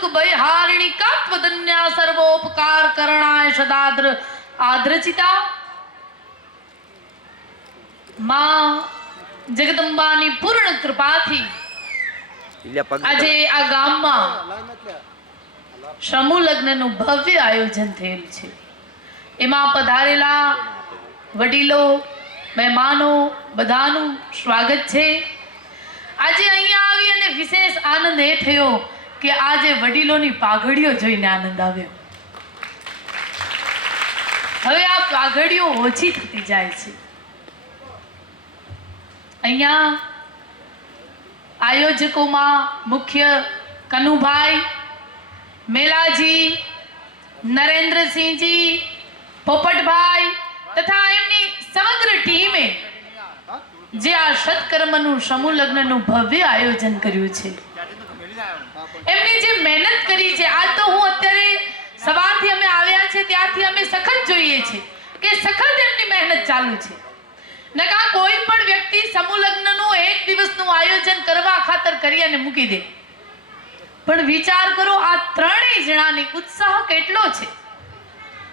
દુઃખ ભય હારિણી કાત્વદન્યા સર્વોપકાર કરણાય સદાદ્ર આદ્રચિતા માં જગદંબાની પૂર્ણ કૃપાથી આજે આ ગામમાં સમૂહ લગ્નનું ભવ્ય આયોજન થયેલ છે. એમાં પધારેલા વડીલો મહેમાનો બધાનું સ્વાગત છે. આજે અહીંયા આવી અને વિશેષ આનંદ એ થયો કે આજે વડીલોની પાઘડીઓ જોઈને આનંદ આવ્યો. હવે આ પાઘડીઓ ઓછી થતી જાય છે. અહીંયા આયોજકોમાં મુખ્ય કનુભાઈ, મેલાજી, નરેન્દ્રસિંહજી, પોપટભાઈ તથા એમની સમગ્ર ટીમે જે આ સત્કર્મનું સમૂહ લગ્નનું ભવ્ય આયોજન કર્યું છે. એમની જે મહેનત કરી છે, આજ તો હું અત્યારે સવારથી અમે આવ્યા છે ત્યારથી અમે સખત જોઈએ છે કે સખત એમની મહેનત ચાલુ છે. નકા કોઈ પણ વ્યક્તિ સમૂહ લગ્નનું એક દિવસનું આયોજન કરવા ખાતર કરી અને મૂકી દે. પણ વિચાર કરો, આ ત્રણેય જણાની ઉત્સાહ કેટલો છે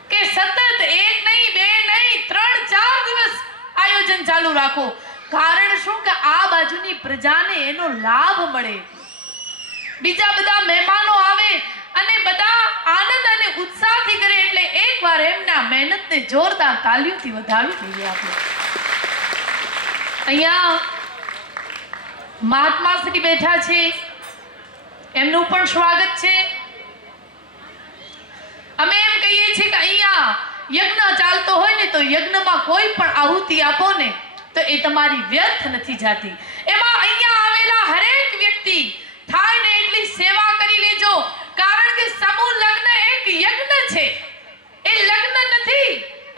કે સતત એક નહીં, બે નહીં, ત્રણ, ચાર દિવસ આયોજન ચાલુ રાખો. કારણ શું? કે આ બાજુની પ્રજાને એનો લાભ મળે. બીજા બધા મહેમાનો આવે અને બધા આનંદ અને ઉત્સાહથી કરે એટલે એકવાર એમના મહેનતને જોરદાર તાલીઓથી વધાવી દઈએ આપણે. અહીંયા મહાત્મા શ્રી બેઠા છે. એમનું પણ સ્વાગત છે. અમે એમ કહીએ છીએ કે અહીંયા યજ્ઞ ચાલતો હોય ને તો યજ્ઞમાં કોઈ પણ આહુતિ આપો ને તો એ તમારી વ્યર્થ નથી જાતી. એમાં અહીંયા આવેલા હરેક વ્યક્તિ થાય ને એટલી સેવા કરી લેજો કારણ કે સમૂહ લગ્ન એક યજ્ઞ છે એ લગ્ન નથી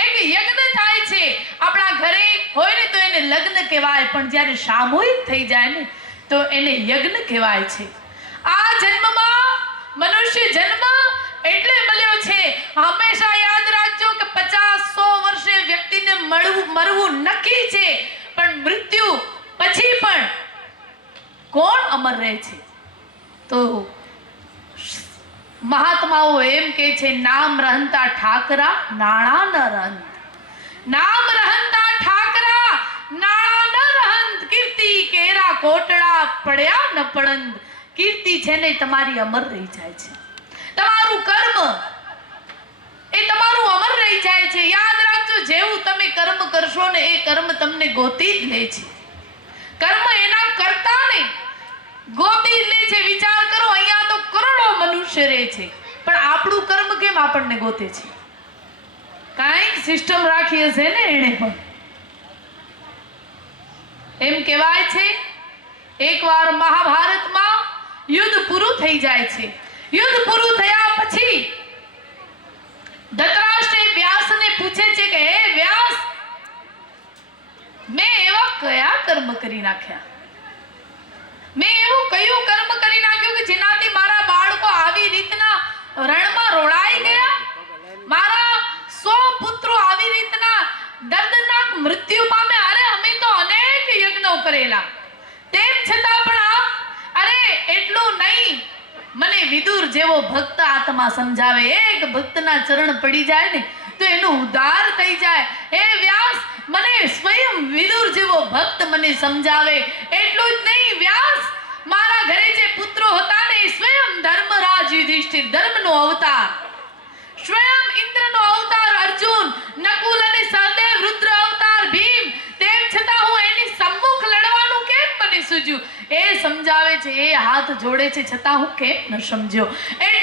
એક યજ્ઞ થાય છે આપણા ઘરે હોય ને તો એને લગ્ન કહેવાય, પણ જ્યારે સામૂહિક થઈ જાય ને, તો એને યજ્ઞ કહેવાય છે. આ જન્મમાં મનુષ્ય જન્મ એટલે મળ્યો છે. હંમેશા યાદ રાખજો કે પચાસ સો વર્ષે વ્યક્તિને મળવું, મરવું નક્કી છે, પણ મૃત્યુ પછી પણ કોણ અમર રહે છે? તો મહાત્માઓ એમ કે છે, નામ રહંતા ઠાકરા, નાણા ન રહંત. નામ રહંતા ઠાકરા નાણા ન રહંત કીર્તિ કેરા કોટડા પડ્યા ન પડંદ. કીર્તિ છે ને તમારી અમર રહી જાય છે. તમારું કર્મ એ તમારું અમર રહી જાય છે. યાદ રાખજો, જેવું તમે કર્મ કરશો ને એ કર્મ તમને ગોતી જ લે છે. કર્મ એના કરતા ને ગોતી જ લે છે. વિચાર કરો, અહીંયા તો કરોડો મનુષ્ય રહે છે. પણ આપણું કર્મ કેમ આપણને ગોતે છે? કાંઈક સિસ્ટમ રાખી હશે ને એણે પણ. એમ કહેવાય છે એકવાર મહાભારતમાં યુદ્ધ પૂરું થઈ જાય છે. યુદ્ધ પૂરું થયા પછી ધતરાષ્ટ્ર વ્યાસને પૂછે છે કે, હે વ્યાસ, મેં એવા કયા કર્મ કરી નાખ્યા? મેં એવું કયું કર્મ કરી નાખ્યું કે જેનાથી મારા બાળકો આવી રીતના રણમાં રોળાઈ ગયા? મારા સો પુત્રો આવી રીતના દર્દનાક મૃત્યુ પામે અરે અમે તો અનેક યજ્ઞો કરેલા. છતાં પણ આપ અરે, એટલું નહીં. મને વિદુર જેવો ભક્ત આત્મા સમજાવે. એક ભક્તના ચરણ પડી જાય ને, તો એનો ઉદ્ધાર થઈ જાય. હે વ્યાસ, મને સ્વયં વિદુર જેવો ભક્ત મને સમજાવે. એટલું જ નહીં, વ્યાસ. મારા ઘરે જે પુત્રો હતા ને, એ સ્વયં ધર્મરાજ યુધિષ્ઠિર, ધર્મનો અવતાર સ્વયં ઇન્દ્રનો અવતાર અર્જુન નકુલ અને સહદેવ રુદ્ર અવતાર ભીમ તેમ છતાં હું એની સમ્મુખ લડવાનું કેમ મને સૂજ્યું એ સમજાવે છે એ હાથ જોડે છે છતાં હું કેમ ન સમજ્યો. એટલું